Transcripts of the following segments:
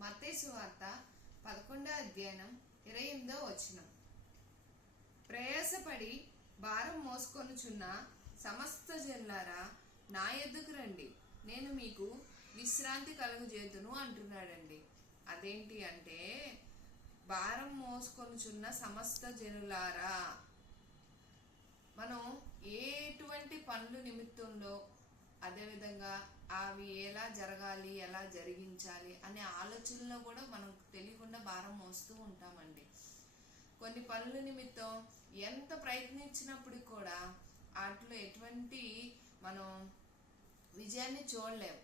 మత్తయి సువార్త 11వ అధ్యాయం 28వ వచనం. ప్రయాసపడి భారం మోసుకొనుచున్న సమస్త జనులారా నా యొద్దకు రండి, నేను మీకు విశ్రాంతి కలుగజేతును అంటున్నాడండి. అదేంటి అంటే, భారం మోసుకొనుచున్న సమస్త జనులారా, మనం ఎటువంటి పనులు నిమిత్తంలో, అదేవిధంగా అవి ఎలా జరగాలి, ఎలా జరిగించాలి అనే ఆలోచనలో కూడా మనం తెలియకుండా భారం మోస్తూ ఉంటామండి. కొన్ని పనుల నిమిత్తం ఎంత ప్రయత్నించినప్పుడు కూడా వాటిలో ఎటువంటి మనం విజయాన్ని చూడలేము.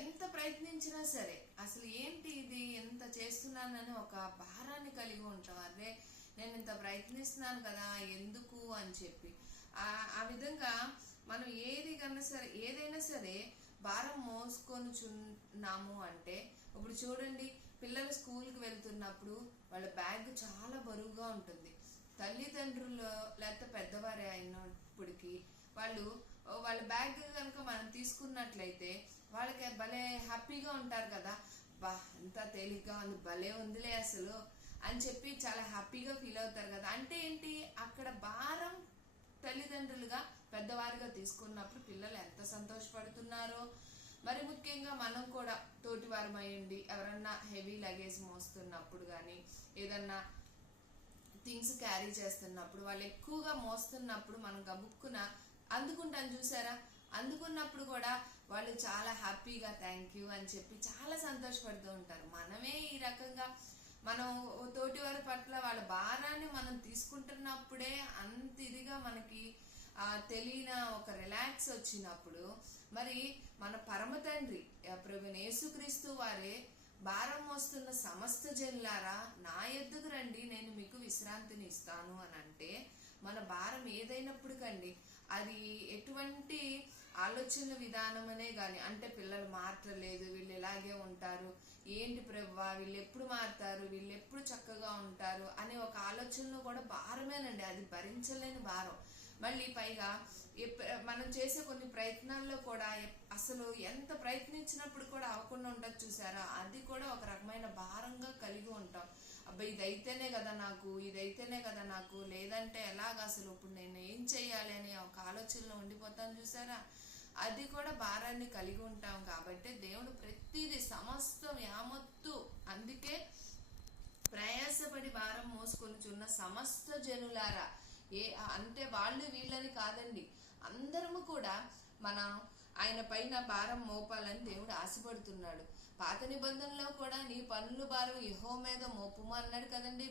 ఎంత ప్రయత్నించినా సరే అసలు ఏంటి ఇది, ఎంత చేస్తున్నానని ఒక భారాన్ని కలిగి ఉంటాం. అదే నేను ఇంత ప్రయత్నిస్తున్నాను కదా ఎందుకు అని చెప్పి ఆ విధంగా మనం ఏదైనా సరే భారం మోసుకొని చున్నాము అంటే, ఇప్పుడు చూడండి, పిల్లలు స్కూల్కి వెళ్తున్నప్పుడు వాళ్ళ బ్యాగ్ చాలా బరువుగా ఉంటుంది. తల్లిదండ్రులు లేకపోతే పెద్దవారే అయినప్పటికీ వాళ్ళ బ్యాగ్ కనుక మనం తీసుకున్నట్లయితే వాళ్ళకి భలే హ్యాపీగా ఉంటారు కదా. బా అంత తేలిగ్గా ఉంది, భలే ఉందిలే అసలు అని చెప్పి చాలా హ్యాపీగా ఫీల్ అవుతారు కదా. అంటే ఏంటి, అక్కడ భారం తల్లిదండ్రులుగా పెద్దవారిగా తీసుకున్నప్పుడు పిల్లలు ఎంత సంతోషపడుతున్నారో. మరి ముఖ్యంగా మనం కూడా తోటివారం అయ్యండి, ఎవరన్నా హెవీ లగేజ్ మోస్తున్నప్పుడు కానీ, ఏదన్నా థింగ్స్ క్యారీ చేస్తున్నప్పుడు, వాళ్ళు ఎక్కువగా మోస్తున్నప్పుడు మనం గబుక్కున అందుకుంటాం చూసారా. అందుకున్నప్పుడు కూడా వాళ్ళు చాలా హ్యాపీగా థ్యాంక్ యూ అని చెప్పి చాలా సంతోషపడుతూ ఉంటారు. మనమే ఈ రకంగా మనం తోటివారి పట్ల వాళ్ళ భారాన్ని మనం తీసుకుంటున్నప్పుడే అంత ఇదిగా మనకి తెలియని ఒక రిలాక్స్ వచ్చినప్పుడు, మరి మన పరమ తండ్రి ప్రభువైన యేసుక్రీస్తు వారే భారం మోస్తున్న సమస్త జనులారా నా యొద్దకు రండి, నేను మీకు విశ్రాంతిని ఇస్తాను అని అంటే, మన భారం ఏదైనప్పటికండి అది ఎటువంటి ఆలోచన విధానం అనే కానీ, అంటే పిల్లలు మారట్లేదు, వీళ్ళు ఇలాగే ఉంటారు, ఏంటి ప్రభువా వీళ్ళు ఎప్పుడు మారుతారు, వీళ్ళు ఎప్పుడు చక్కగా ఉంటారు అనే ఒక ఆలోచనలో కూడా భారమేనండి. అది భరించలేని భారం. మళ్ళీ పైగా మనం చేసే కొన్ని ప్రయత్నాల్లో కూడా అసలు ఎంత ప్రయత్నించినప్పుడు కూడా అవ్వకుండా ఉంటుంది చూసారా, అది కూడా ఒక రకమైన భారంగా కలిగి ఉంటాం. అబ్బా ఇదైతేనే కదా నాకు, లేదంటే ఎలాగ, అసలు ఇప్పుడు నేను ఏం చెయ్యాలి అనే ఒక ఆలోచనలో ఉండిపోతాను చూసారా. అది కూడా భారాన్ని కలిగి ఉంటాం. కాబట్టి దేవుడు ప్రతిదీ సమస్తం యామత్తు, అందుకే ప్రయాసపడి భారం మోసుకొనుచున్న సమస్త జనులారా, అంటే వాళ్ళు వీళ్ళని కాదండి, అందరము కూడా ఆయన పైన భారం మోపాలని దేవుడు ఆశపడుతున్నాడు. పాత నిబంధనలో కూడా నీ పనుల భారం యెహోవా మీద మోపుము అన్నాడు కదండి,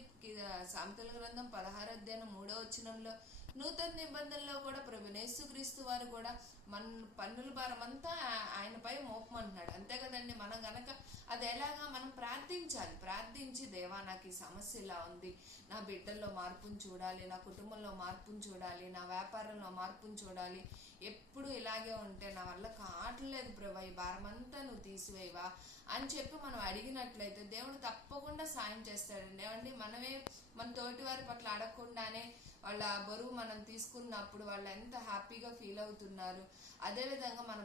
సామెతల గ్రంథం 16వ అధ్యాయం 3వ వచనంలో. నూతన నిబంధనలో కూడా ప్రభువైన యేసుక్రీస్తు వారు కూడా మన పన్నుల భారం అంతా ఆయనపై మోపమంటున్నాడు. అంతే కదండి. మనం గనక అది ఎలాగా మనం ప్రార్థించి దేవా నాకు ఈ సమస్య ఇలా ఉంది, నా బిడ్డల్లో మార్పును చూడాలి, నా కుటుంబంలో మార్పును చూడాలి, నా వ్యాపారంలో మార్పును చూడాలి, ఎప్పుడు ఇలాగే ఉంటే నా వల్ల కావట్లేదు ప్రభా, ఈ భారం అంతా నువ్వు తీసివేయవా అని చెప్పి మనం అడిగినట్లయితే దేవుడు తప్పకుండా సాయం చేస్తాడండి. ఏమండి, మనమే మన తోటి వారి పట్ల అడగకుండానే వాళ్ళ బరువు మనం తీసుకున్నప్పుడు వాళ్ళు ఎంత హ్యాపీగా ఫీల్ అవుతున్నారు. అదేవిధంగా మన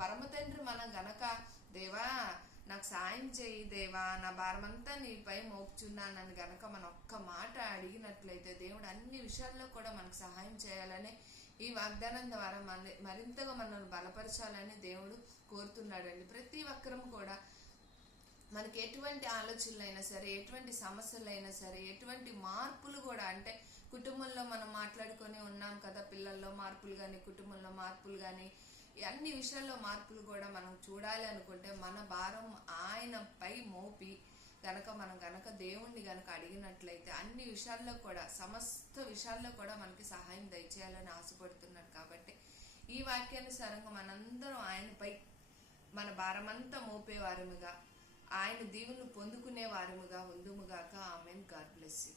పరమ తండ్రి మనం గనక దేవా నాకు సాయం చేయి దేవా, నా భారమంతా నీపై మోపుచున్నానని గనక మనం ఒక్క మాట అడిగినట్లయితే దేవుడు అన్ని విషయాల్లో కూడా మనకు సహాయం చేయాలని, ఈ వాగ్దానం ద్వారా మరింతగా మనల్ని బలపరచాలని దేవుడు కోరుతున్నాడండి. ప్రతి ఒక్కరం కూడా మనకి ఎటువంటి ఆలోచనలైనా సరే, ఎటువంటి సమస్యలైనా సరే, ఎటువంటి మార్పులు కూడా, అంటే కుటుంబంలో మనం మాట్లాడుకొని ఉన్నాం కదా, పిల్లల్లో మార్పులు కానీ, కుటుంబంలో మార్పులు కానీ, అన్ని విషయాల్లో మార్పులు కూడా మనం చూడాలి అనుకుంటే మన భారం ఆయనపై మోపి మనం గనక దేవుణ్ణి గనక అడిగినట్లయితే అన్ని విషయాల్లో కూడా, సమస్త విషయాల్లో కూడా మనకి సహాయం దయచేయాలని ఆశపడుతున్నాడు. కాబట్టి ఈ వాక్యానుసారంగా మనందరం ఆయనపై మన భారమంతా మోపే వారముగా, ఆయన దీవెనలు పొందుకునే వారముగా ఉందుముగాక. ఆమెన్. God bless you.